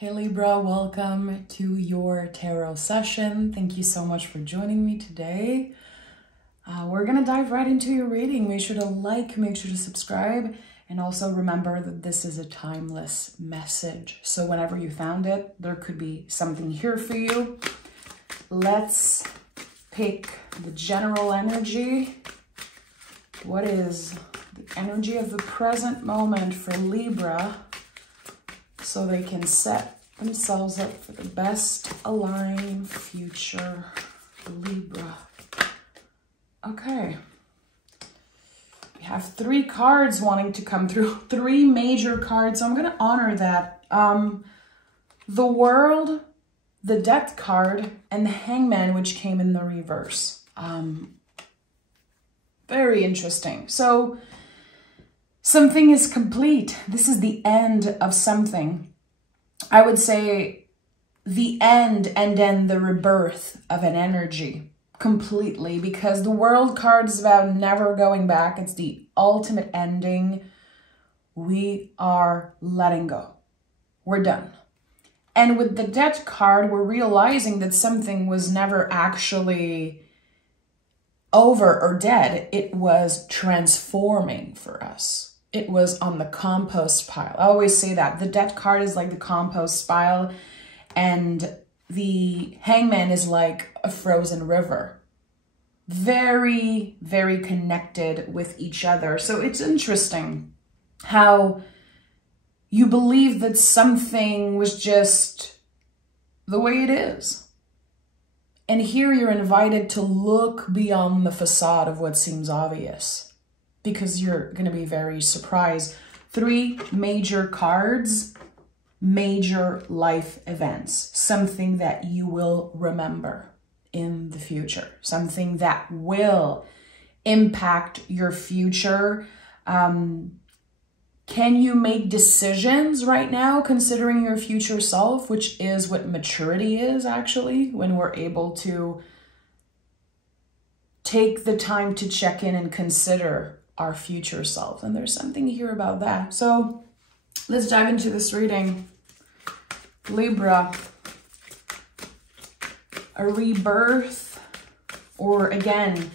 Hey Libra, welcome to your tarot session. Thank you so much for joining me today. We're gonna dive right into your reading. Make sure to like, make sure to subscribe, and also remember that this is a timeless message. So whenever you found it, there could be something here for you. Let's pick the general energy. What is the energy of the present moment for Libra, so they can set themselves up for the best aligned future for Libra? Okay. We have 3 cards wanting to come through, 3 major cards. So I'm going to honor that. The World, the Death card, and the Hangman, which came in the reverse. Very interesting. So something is complete. This is the end of something. I would say the end and then the rebirth of an energy completely, because the World card is about never going back. It's the ultimate ending. We are letting go. We're done. And with the Death card, we're realizing that something was never actually over or dead. It was transforming for us. It was on the compost pile. I always say that. The Death card is like the compost pile, and the Hangman is like a frozen river. Very, very connected with each other. So it's interesting how you believe that something was just the way it is. And here you're invited to look beyond the facade of what seems obvious, because you're going to be very surprised. 3 major cards, major life events, something that you will remember in the future, something that will impact your future. Can you make decisions right now considering your future self, which is what maturity is actually, when we're able to take the time to check in and consider our future self. And there's something here about that. So let's dive into this reading. Libra, a rebirth, or again,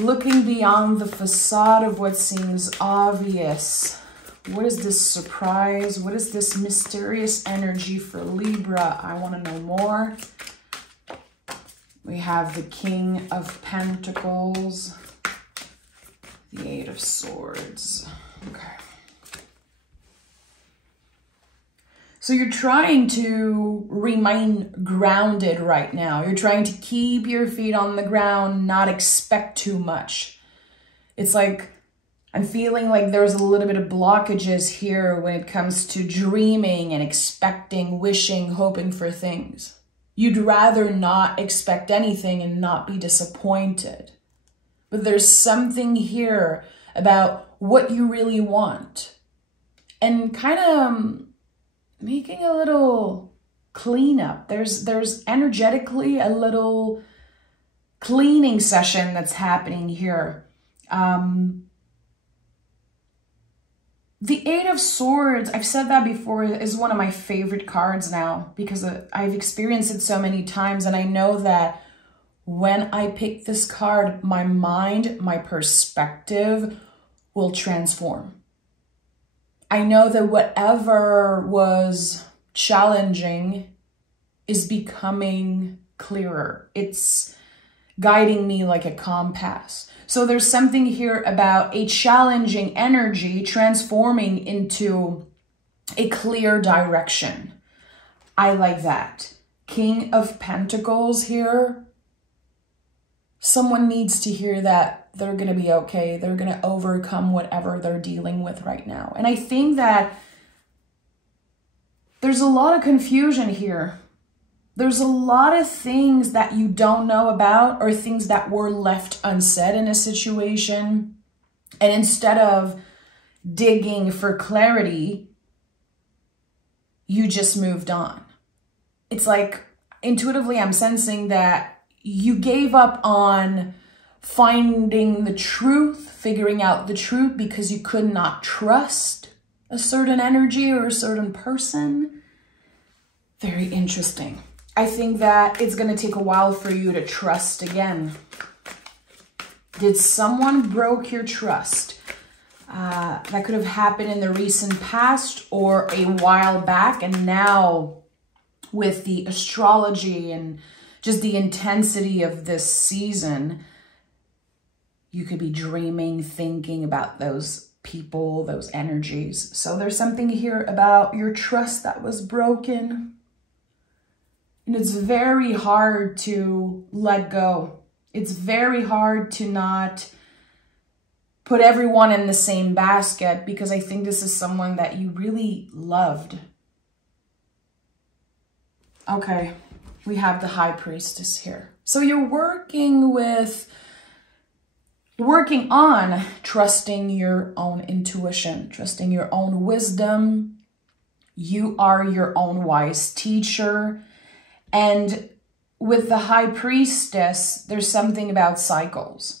looking beyond the facade of what seems obvious. What is this surprise? What is this mysterious energy for Libra? I want to know more. We have the King of Pentacles, the 8 of Swords. Okay. So you're trying to remain grounded right now. You're trying to keep your feet on the ground, not expect too much. It's like, I'm feeling like there's a little bit of blockages here when it comes to dreaming and expecting, wishing, hoping for things. You'd rather not expect anything and not be disappointed. But there's something here about what you really want. And kind of making a little cleanup. There's energetically a little cleaning session that's happening here. The 8 of Swords, I've said that before, is one of my favorite cards now, because I've experienced it so many times, and I know that when I pick this card, my mind, my perspective will transform. I know that whatever was challenging is becoming clearer. It's guiding me like a compass. So there's something here about a challenging energy transforming into a clear direction. I like that. King of Pentacles here. Someone needs to hear that they're going to be okay. They're going to overcome whatever they're dealing with right now. And I think that there's a lot of confusion here. There's a lot of things that you don't know about, or things that were left unsaid in a situation. And instead of digging for clarity, you just moved on. It's like intuitively I'm sensing that you gave up on finding the truth, figuring out the truth, because you could not trust a certain energy or a certain person. Very interesting. I think that it's going to take a while for you to trust again. Did someone broke your trust? That could have happened in the recent past or a while back. And now with the astrology and just the intensity of this season, you could be dreaming, thinking about those people, those energies. So there's something here about your trust that was broken. And it's very hard to let go. It's very hard to not put everyone in the same basket, because I think this is someone that you really loved. Okay, we have the High Priestess here. So you're working on trusting your own intuition, trusting your own wisdom. You are your own wise teacher. And with the High Priestess, there's something about cycles.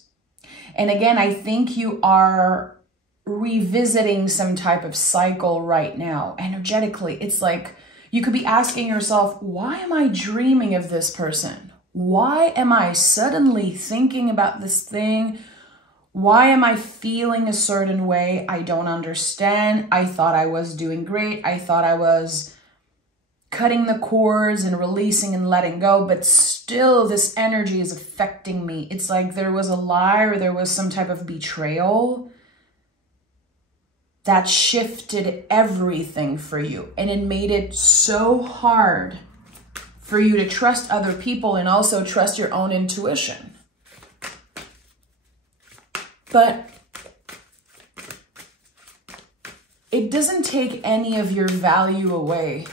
And again, I think you are revisiting some type of cycle right now. Energetically, it's like you could be asking yourself, why am I dreaming of this person? Why am I suddenly thinking about this thing? Why am I feeling a certain way? I don't understand. I thought I was doing great. I thought I was cutting the cords and releasing and letting go, but still this energy is affecting me. It's like there was a lie or there was some type of betrayal that shifted everything for you. And it made it so hard for you to trust other people and also trust your own intuition. But it doesn't take any of your value away,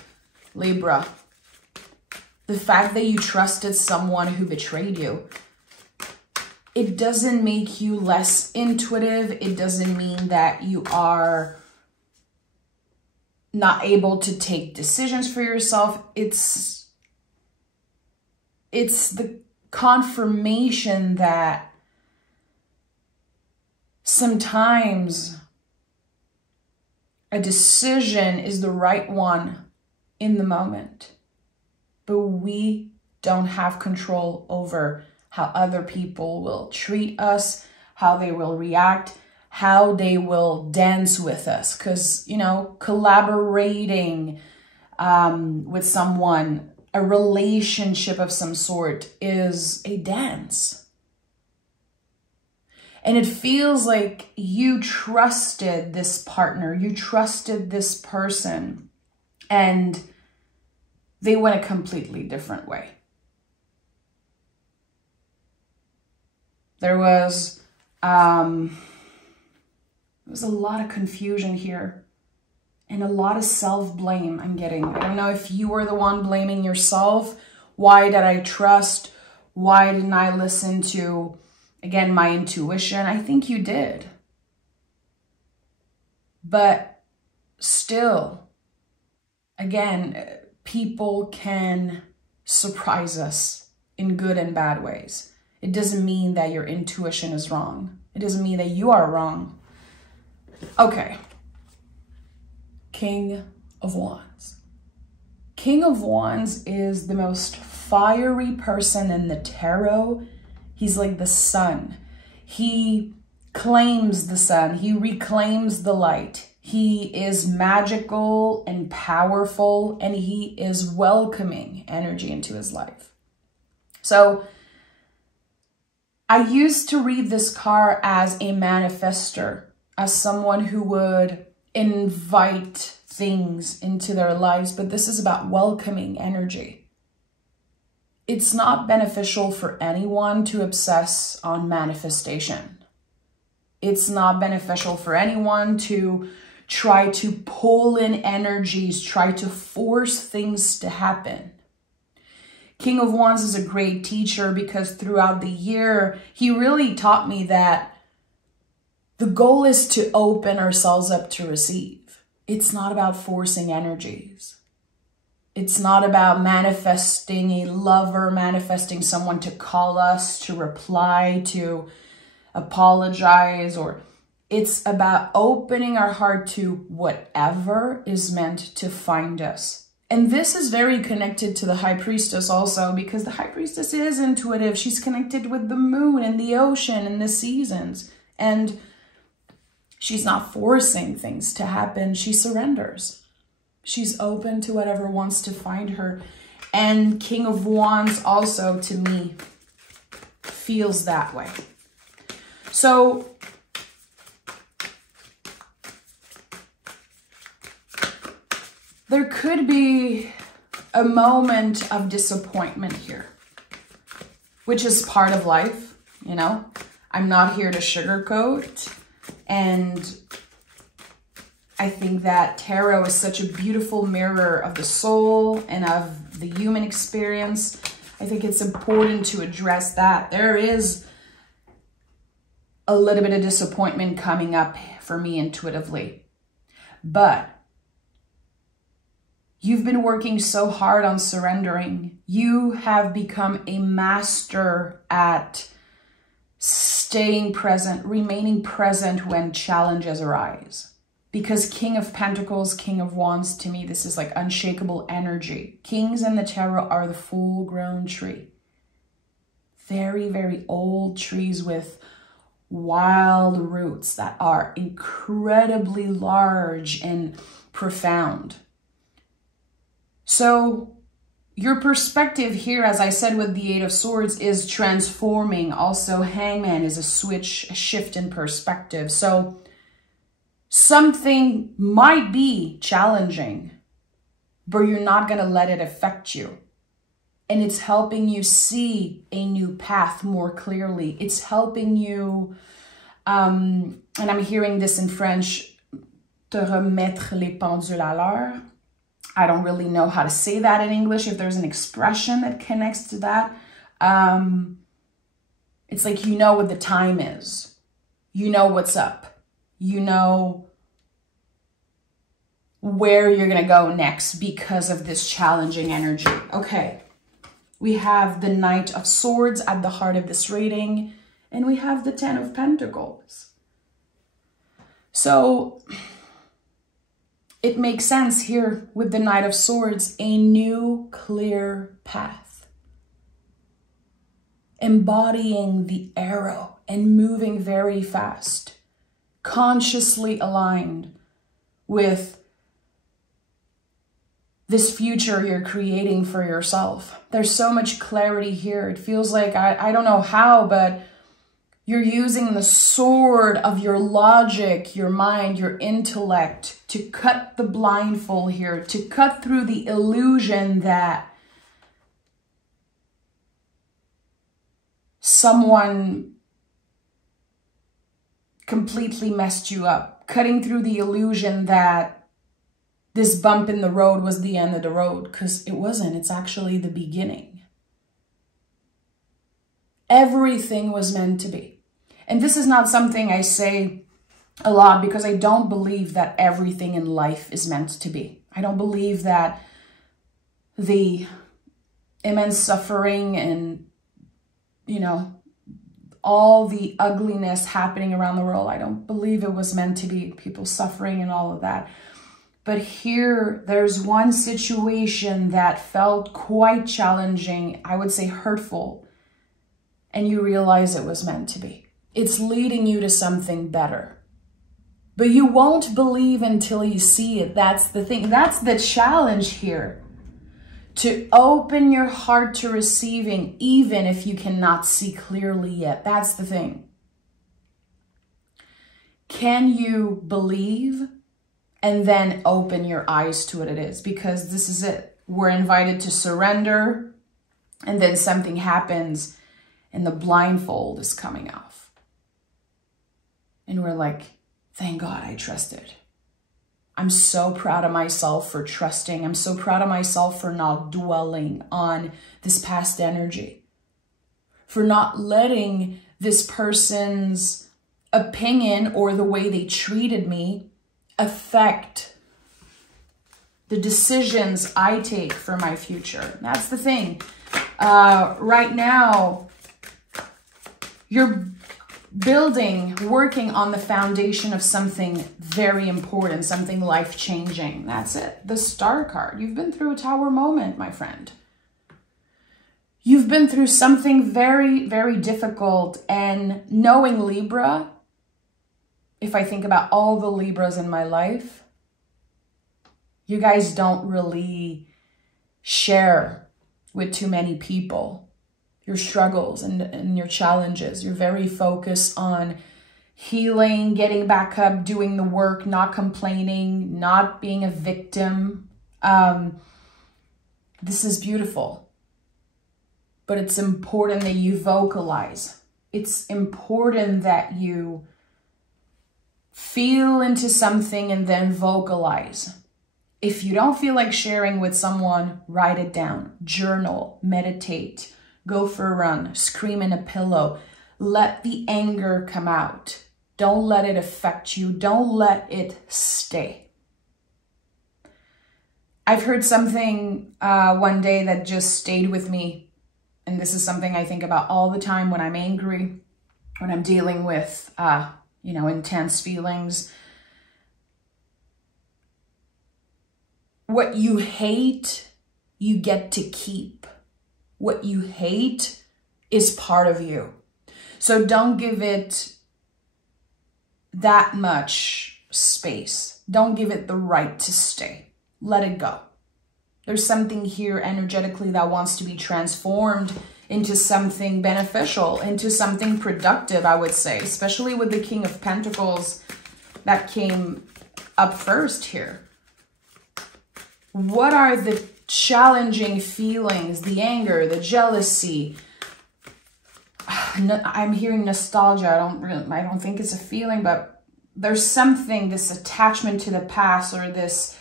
Libra. The fact that you trusted someone who betrayed you, it doesn't make you less intuitive. It doesn't mean that you are not able to take decisions for yourself. It's the confirmation that sometimes a decision is the right one in the moment, but we don't have control over how other people will treat us, how they will react, how they will dance with us. Because, you know, collaborating with someone, a relationship of some sort is a dance. And it feels like you trusted this partner, you trusted this person, and they went a completely different way. There was a lot of confusion here and a lot of self-blame I'm getting. I don't know if you were the one blaming yourself. Why did I trust? Why didn't I listen to, again, my intuition? I think you did. But still, again, people can surprise us in good and bad ways. It doesn't mean that your intuition is wrong. It doesn't mean that you are wrong. Okay. King of Wands. King of Wands is the most fiery person in the tarot. He's like the sun. He claims the sun. He reclaims the light. He is magical and powerful, and he is welcoming energy into his life. So I used to read this card as a manifester, as someone who would invite things into their lives, but this is about welcoming energy. It's not beneficial for anyone to obsess on manifestation. It's not beneficial for anyone to try to pull in energies, try to force things to happen. King of Wands is a great teacher because throughout the year, he really taught me that the goal is to open ourselves up to receive. It's not about forcing energies. It's not about manifesting a lover, manifesting someone to call us, to reply, to apologize, or it's about opening our heart to whatever is meant to find us. And this is very connected to the High Priestess also, because the High Priestess is intuitive. She's connected with the moon and the ocean and the seasons. And she's not forcing things to happen. She surrenders. She's open to whatever wants to find her. And King of Wands also, to me, feels that way. So there could be a moment of disappointment here, which is part of life, you know. I'm not here to sugarcoat. And I think that tarot is such a beautiful mirror of the soul and of the human experience. I think it's important to address that. There is a little bit of disappointment coming up for me intuitively. But you've been working so hard on surrendering. You have become a master at staying present, remaining present when challenges arise. Because King of Pentacles, King of Wands, to me, this is like unshakable energy. Kings in the tarot are the full-grown tree. Very, very old trees with wild roots that are incredibly large and profound. So your perspective here, as I said with the Eight of Swords, is transforming. Also, Hangman is a switch, a shift in perspective. So something might be challenging, but you're not going to let it affect you. And it's helping you see a new path more clearly. It's helping you, and I'm hearing this in French, te remettre les pendules à l'heure. I don't really know how to say that in English, if there's an expression that connects to that. It's like, you know what the time is. You know what's up. You know where you're going to go next because of this challenging energy. Okay. We have the Knight of Swords at the heart of this reading, and we have the Ten of Pentacles. So it makes sense here with the Knight of Swords, a new clear path. Embodying the arrow and moving very fast, consciously aligned with this future you're creating for yourself. There's so much clarity here. It feels like, I don't know how, but you're using the sword of your logic, your mind, your intellect to cut the blindfold here, to cut through the illusion that someone completely messed you up, cutting through the illusion that this bump in the road was the end of the road, because it wasn't. It's actually the beginning. Everything was meant to be. And this is not something I say a lot, because I don't believe that everything in life is meant to be. I don't believe that the immense suffering and, you know, all the ugliness happening around the world, I don't believe it was meant to be. People suffering and all of that. But here, there's one situation that felt quite challenging, I would say hurtful, and you realize it was meant to be. It's leading you to something better. But you won't believe until you see it. That's the thing. That's the challenge here. To open your heart to receiving, even if you cannot see clearly yet. That's the thing. Can you believe and then open your eyes to what it is? Because this is it. We're invited to surrender, and then something happens and the blindfold is coming off. And we're like, thank God I trusted. I'm so proud of myself for trusting. I'm so proud of myself for not dwelling on this past energy, for not letting this person's opinion or the way they treated me affect the decisions I take for my future. That's the thing. Right now, you're building, working on the foundation of something very important, something life-changing. That's it. The Star card. You've been through a tower moment, my friend. You've been through something very, very difficult. And knowing Libra, if I think about all the Libras in my life, you guys don't really share with too many people your struggles and your challenges. You're very focused on healing, getting back up, doing the work, not complaining, not being a victim. This is beautiful. But it's important that you vocalize. It's important that you feel into something and then vocalize. If you don't feel like sharing with someone, write it down, journal, meditate, go for a run, scream in a pillow. Let the anger come out. Don't let it affect you. Don't let it stay. I've heard something one day that just stayed with me. And this is something I think about all the time when I'm angry, when I'm dealing with, intense feelings. What you hate, you get to keep. What you hate is part of you. So don't give it that much space. Don't give it the right to stay. Let it go. There's something here energetically that wants to be transformed into something beneficial, into something productive, I would say, especially with the King of Pentacles that came up first here. What are the challenging feelings, the anger, the jealousy? I'm hearing nostalgia. I don't think it's a feeling, but there's something, this attachment to the past or this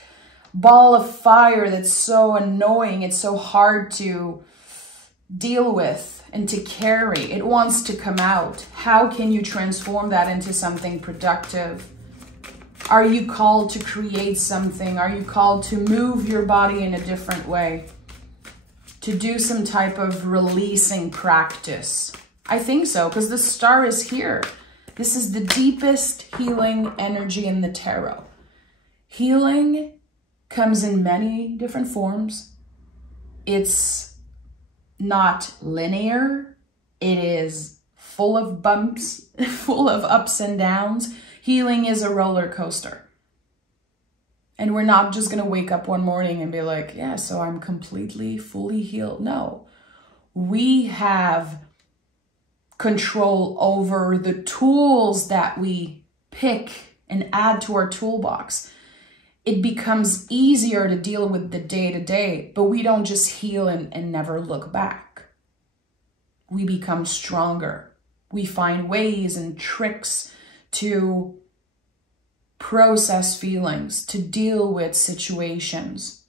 ball of fire that's so annoying. It's so hard to deal with and to carry. It wants to come out. How can you transform that into something productive? Are you called to create something? Are you called to move your body in a different way? To do some type of releasing practice? I think so, because the Star is here. This is the deepest healing energy in the tarot. Healing comes in many different forms. It's not linear. It is full of bumps, full of ups and downs. Healing is a roller coaster. And we're not just going to wake up one morning and be like, yeah, so I'm completely, fully healed. No, we have control over the tools that we pick and add to our toolbox. It becomes easier to deal with the day-to-day, but we don't just heal and never look back. We become stronger. We find ways and tricks to process feelings, to deal with situations.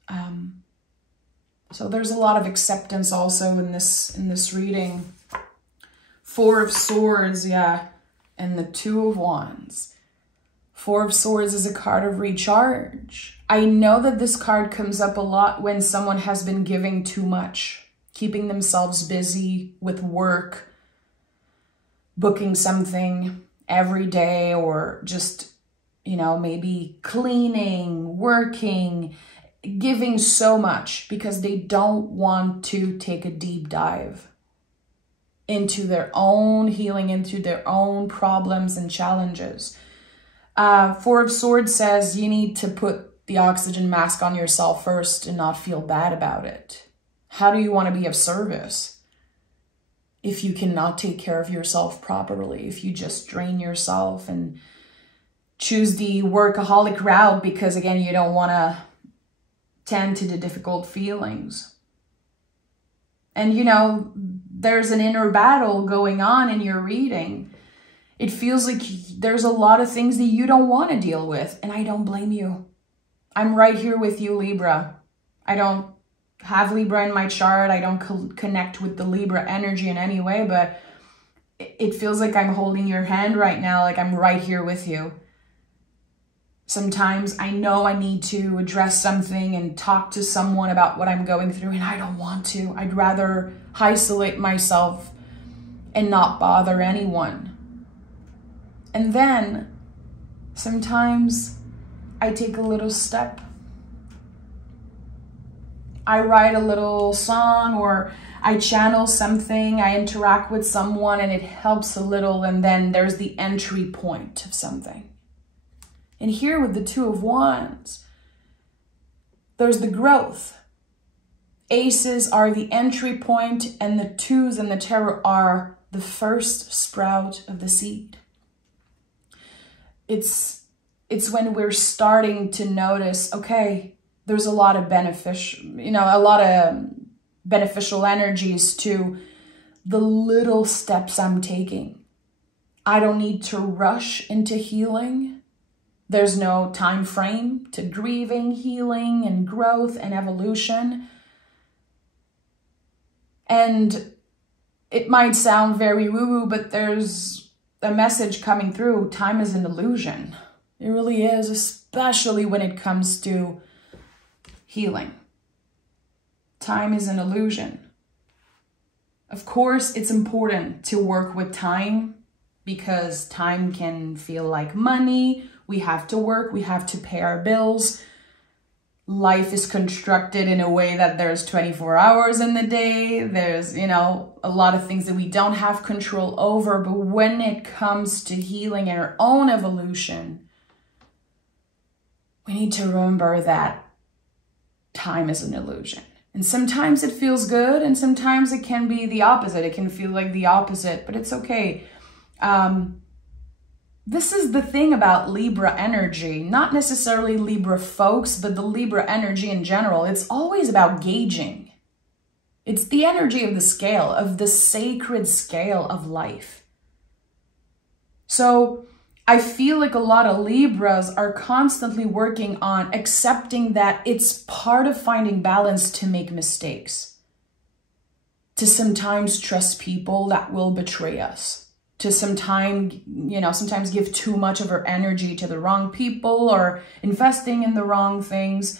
So there's a lot of acceptance also in this reading. Four of Swords, yeah, and the Two of Wands. Four of Swords is a card of recharge. I know that this card comes up a lot when someone has been giving too much, keeping themselves busy with work, booking something every day, or just, maybe cleaning, working, giving so much because they don't want to take a deep dive into their own healing, into their own problems and challenges. Four of Swords says you need to put the oxygen mask on yourself first and not feel bad about it. How do you want to be of service if you cannot take care of yourself properly, if you just drain yourself and choose the workaholic route because, again, you don't want to tend to the difficult feelings? And, there's an inner battle going on in your reading. It feels like there's a lot of things that you don't want to deal with, and I don't blame you. I'm right here with you, Libra. I don't have Libra in my chart. I don't connect with the Libra energy in any way, but it feels like I'm holding your hand right now, like I'm right here with you. Sometimes I know I need to address something and talk to someone about what I'm going through, and I don't want to. I'd rather isolate myself and not bother anyone. And then sometimes I take a little step. I write a little song, or I channel something, I interact with someone and it helps a little, and then there's the entry point of something. And here with the Two of Wands, there's the growth. Aces are the entry point, and the twos in the tarot are the first sprout of the seed. It's when we're starting to notice, okay, there's a lot of beneficial energies to the little steps I'm taking. I don't need to rush into healing. There's no time frame to grieving, healing, and growth and evolution. And it might sound very woo-woo, but there's a message coming through. Time is an illusion. It really is, especially when it comes to healing. Time is an illusion. Of course, it's important to work with time because time can feel like money. We have to work, we have to pay our bills. Life is constructed in a way that there's 24 hours in the day. There's, a lot of things that we don't have control over. But when it comes to healing and our own evolution, we need to remember that time is an illusion. And sometimes it feels good, and sometimes it can be the opposite. It can feel like the opposite, but it's okay. This is the thing about Libra energy, not necessarily Libra folks, but the Libra energy in general. It's always about gauging. It's the energy of the scale, of the sacred scale of life. So I feel like a lot of Libras are constantly working on accepting that it's part of finding balance to make mistakes, to sometimes trust people that will betray us, to sometimes give too much of our energy to the wrong people or investing in the wrong things.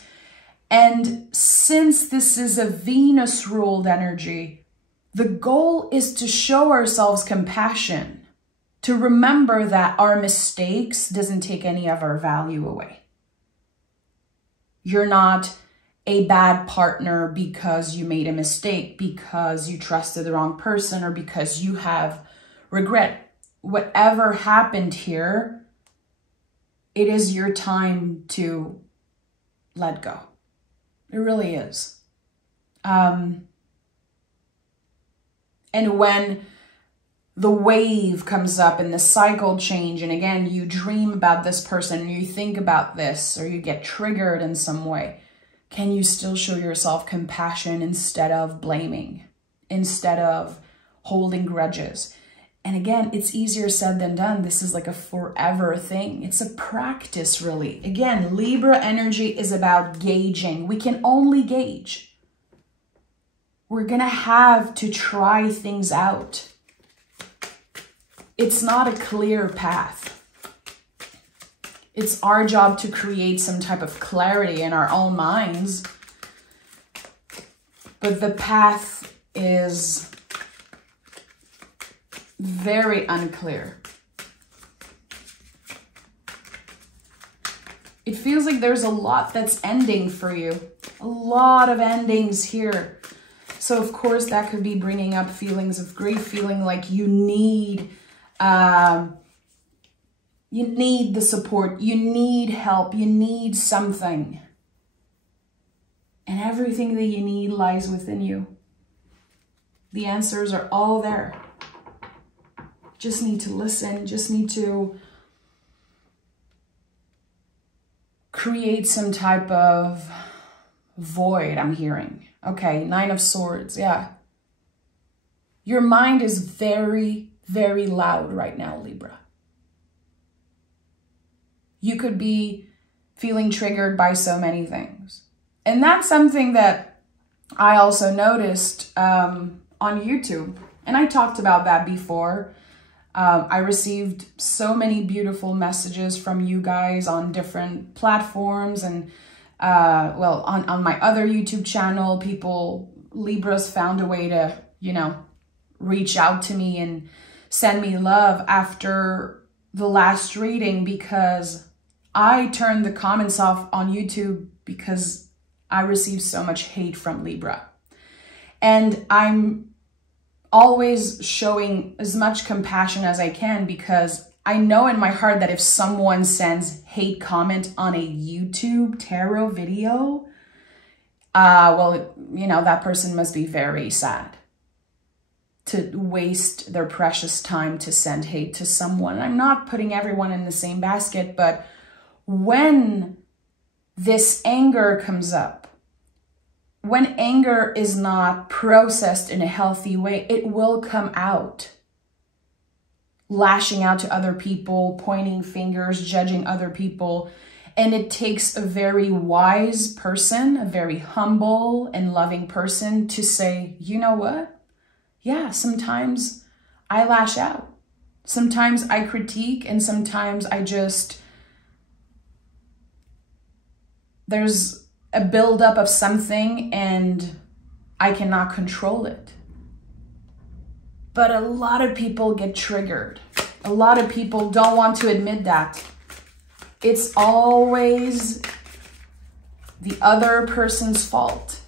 And since this is a Venus-ruled energy, the goal is to show ourselves compassion, to remember that our mistakes doesn't take any of our value away. You're not a bad partner because you made a mistake, because you trusted the wrong person, or because you have regret. Whatever happened here, it is your time to let go. It really is. And when the wave comes up and the cycle change, and again, you dream about this person, and you think about this, or you get triggered in some way, can you still show yourself compassion instead of blaming, instead of holding grudges? And again, it's easier said than done. This is like a forever thing. It's a practice, really. Again, Libra energy is about gauging. We can only gauge. We're going to have to try things out. It's not a clear path. It's our job to create some type of clarity in our own minds. But the path is very unclear. It feels like there's a lot that's ending for you. A lot of endings here. So of course that could be bringing up feelings of grief, feeling like you need the support, you need help, you need something. And everything that you need lies within you. The answers are all there. Just need to listen, just need to create some type of void, I'm hearing. Okay, Nine of Swords, yeah. Your mind is very, very loud right now, Libra. You could be feeling triggered by so many things. And that's something that I also noticed on YouTube. And I talked about that before. I received so many beautiful messages from you guys on different platforms, and on my other YouTube channel, Libras found a way to, reach out to me and send me love after the last reading because I turned the comments off on YouTube because I received so much hate from Libra. And I'm always showing as much compassion as I can because I know in my heart that if someone sends hate comment on a YouTube tarot video, well, you know, that person must be very sad to waste their precious time to send hate to someone. I'm not putting everyone in the same basket, but when this anger comes up, when anger is not processed in a healthy way, it will come out. Lashing out to other people, pointing fingers, judging other people. And it takes a very wise person, a very humble and loving person to say, you know what? Yeah, sometimes I lash out. Sometimes I critique and sometimes I just, there's a buildup of something and I cannot control it. But a lot of people get triggered. A lot of people don't want to admit that. It's always the other person's fault.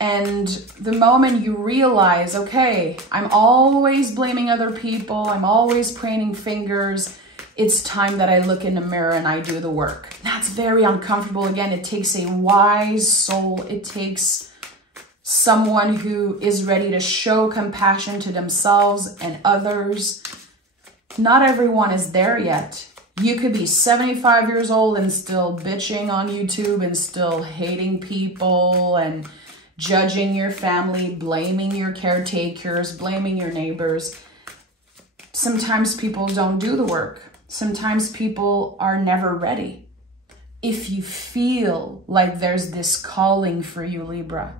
And the moment you realize, okay, I'm always blaming other people, I'm always pointing fingers, it's time that I look in the mirror and I do the work. That's very uncomfortable. Again, it takes a wise soul. It takes someone who is ready to show compassion to themselves and others. Not everyone is there yet. You could be 75 years old and still bitching on YouTube and still hating people and judging your family, blaming your caretakers, blaming your neighbors. Sometimes people don't do the work. Sometimes people are never ready. If you feel like there's this calling for you, Libra,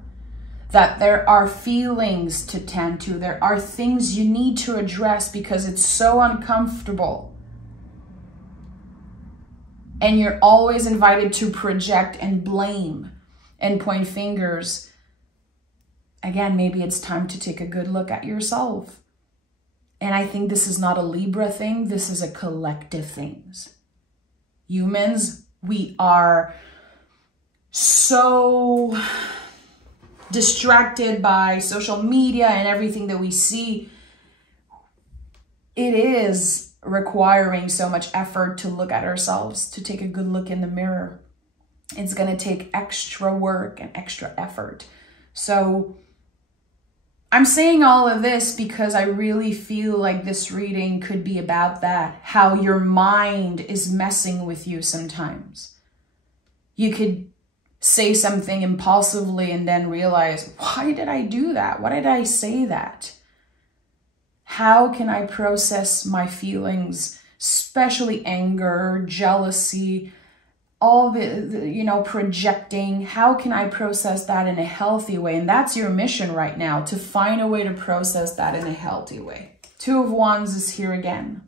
that there are feelings to tend to, there are things you need to address because it's so uncomfortable. And you're always invited to project and blame and point fingers. Again, maybe it's time to take a good look at yourself. And I think this is not a Libra thing. This is a collective thing. Humans, we are so distracted by social media and everything that we see. It is requiring so much effort to look at ourselves, to take a good look in the mirror. It's going to take extra work and extra effort. So I'm saying all of this because I really feel like this reading could be about that, how your mind is messing with you sometimes. You could say something impulsively and then realize, why did I do that? Why did I say that? How can I process my feelings, especially anger, jealousy, all the, you know, projecting? How can I process that in a healthy way? And that's your mission right now, to find a way to process that in a healthy way. Two of Wands is here again.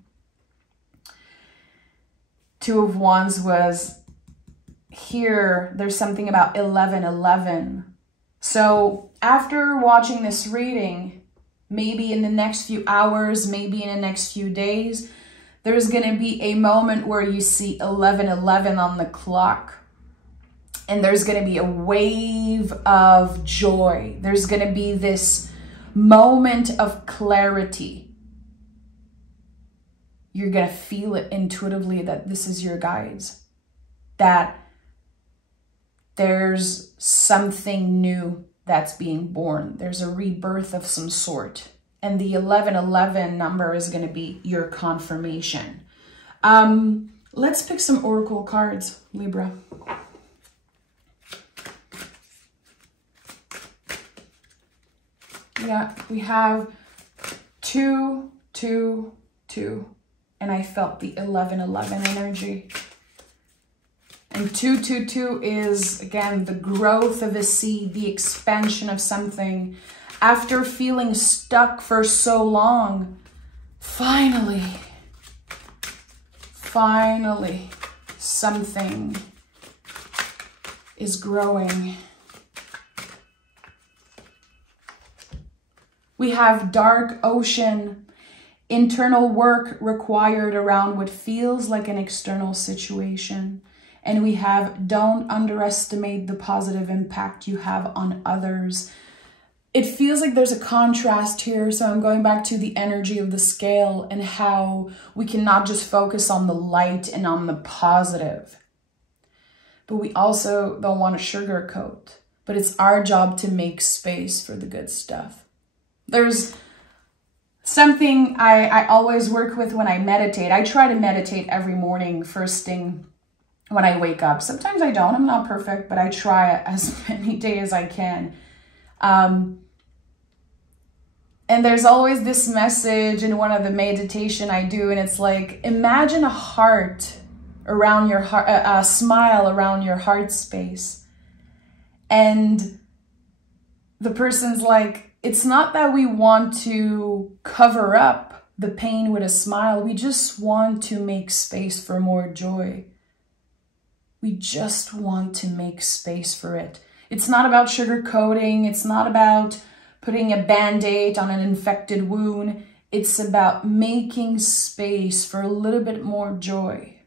Two of Wands was here. There's something about 1111. So after watching this reading, maybe in the next few hours, maybe in the next few days, there's going to be a moment where you see 1111 on the clock. And there's going to be a wave of joy. There's going to be this moment of clarity. You're going to feel it intuitively that this is your guides. That there's something new that's being born. There's a rebirth of some sort. And the 1111 number is going to be your confirmation. Let's pick some oracle cards, Libra. Yeah, we have 2, 2, 2. And I felt the 1111 energy. And 222 is, again, the growth of a seed, the expansion of something. After feeling stuck for so long, finally, something is growing. We have dark ocean. Internal work required around what feels like an external situation. And we have, don't underestimate the positive impact you have on others. It feels like there's a contrast here. So I'm going back to the energy of the scale and how we cannot just focus on the light and on the positive. But we also don't want to sugarcoat. But it's our job to make space for the good stuff. There's something I always work with when I meditate. I try to meditate every morning, first thing when I wake up. Sometimes I don't. I'm not perfect, but I try as many days as I can. And there's always this message in one of the meditation I do, and it's like, imagine a heart around your heart, a smile around your heart space. And the person's like, it's not that we want to cover up the pain with a smile. We just want to make space for more joy. We just want to make space for it. It's not about sugarcoating. It's not about putting a band-aid on an infected wound. It's about making space for a little bit more joy.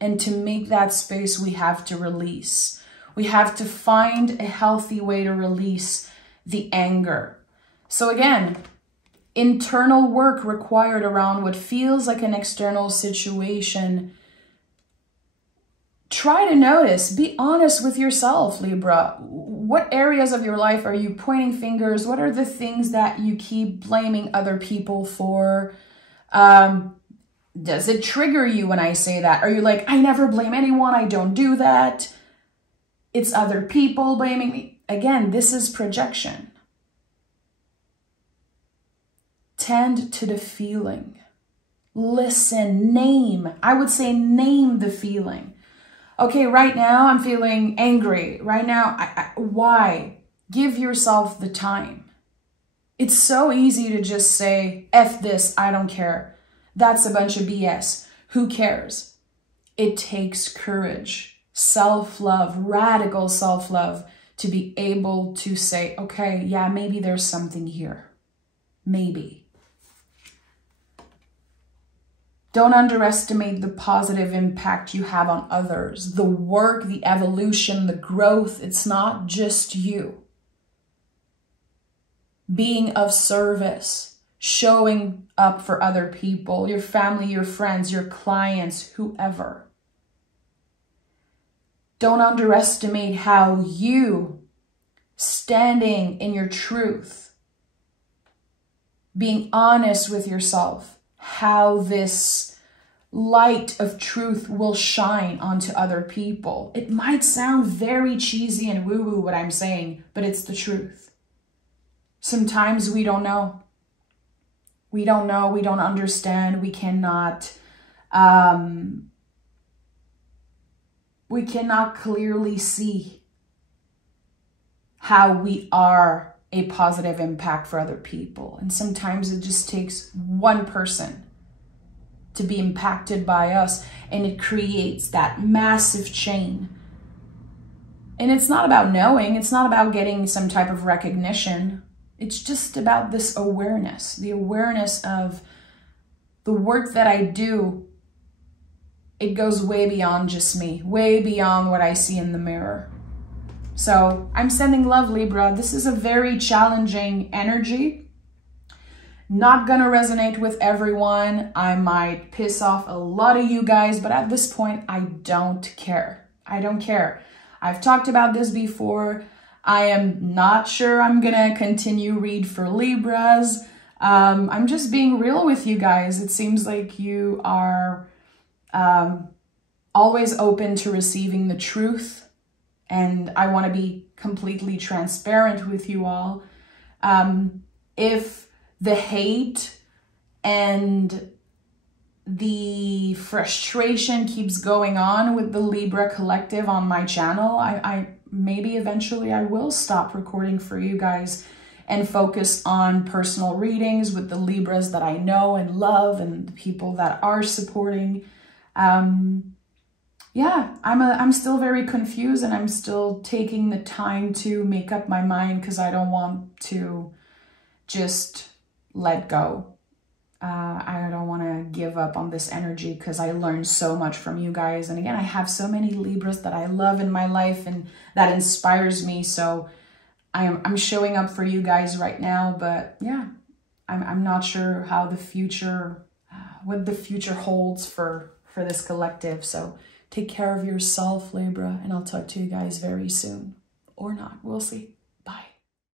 And to make that space, we have to release. We have to find a healthy way to release the anger. So again, internal work required around what feels like an external situation. Try to notice, be honest with yourself, Libra. What areas of your life are you pointing fingers? What are the things that you keep blaming other people for? Does it trigger you when I say that? Are you like, I never blame anyone, I don't do that. It's other people blaming me. Again, this is projection. Tend to the feeling. Listen, name. I would say name the feeling. Okay, right now I'm feeling angry. Right now, why? Give yourself the time. It's so easy to just say, F this, I don't care. That's a bunch of BS. Who cares? It takes courage, self-love, radical self-love to be able to say, okay, yeah, maybe there's something here. Maybe. Don't underestimate the positive impact you have on others. The work, the evolution, the growth, it's not just you. Being of service, showing up for other people, your family, your friends, your clients, whoever. Don't underestimate how you, standing in your truth, being honest with yourself, how this light of truth will shine onto other people. It might sound very cheesy and woo-woo what I'm saying, but it's the truth. Sometimes we don't know. We don't know, we don't understand, we cannot clearly see how we are a positive impact for other people. And sometimes it just takes one person to be impacted by us, and it creates that massive chain. And it's not about knowing, it's not about getting some type of recognition. It's just about this awareness, the awareness of the work that I do. It goes way beyond just me, way beyond what I see in the mirror. So I'm sending love, Libra. This is a very challenging energy. Not gonna resonate with everyone. I might piss off a lot of you guys, but at this point, I don't care. I don't care. I've talked about this before. I am not sure I'm gonna continue read for Libras. I'm just being real with you guys. It seems like you are always open to receiving the truth, and I want to be completely transparent with you all. If the hate and the frustration keeps going on with the Libra collective on my channel, I maybe eventually I will stop recording for you guys and focus on personal readings with the Libras that I know and love and the people that are supporting. Yeah, I'm still very confused, and I'm still taking the time to make up my mind because I don't want to just let go. I don't want to give up on this energy because I learned so much from you guys. And again, I have so many Libras that I love in my life and that inspires me. So I'm showing up for you guys right now. But yeah, I'm not sure how the future, what the future holds for this collective. So take care of yourself, Libra, and I'll talk to you guys very soon. Or not. We'll see.